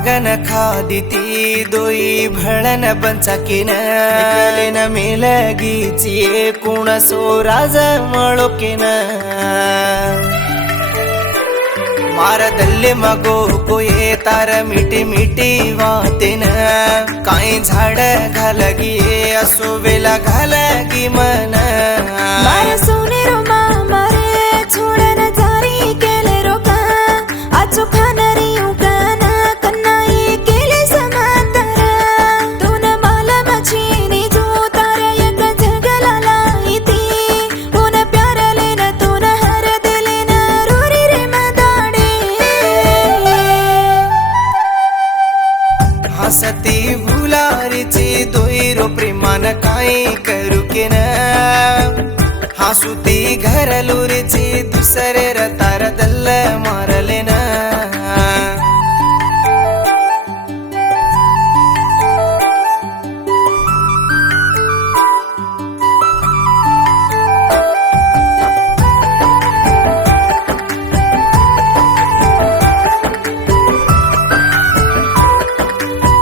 बागन खादिती दोई भळन बंचाकीन केलेन मेलगीची कुण सोराज मळोकेन मारदल्ले मगो कोये तार मिठी मिठी वातेन काही झाड घालगी असो वेला घालगी मन मारे सोने रो मामा रे छोड़न जारी केले रोका आजो खानरी उकाना कन्नाई केले समांतर दोन माल मछीनी जो तारे एक जगलाला इती उन प्यार लेना तून हर दिलेना रोरी रे मदाडे हसती भुलारीची दोईरो प्रेमान काही करू केन हासुती घरलुरीची दुसरे रतार दल्ल मार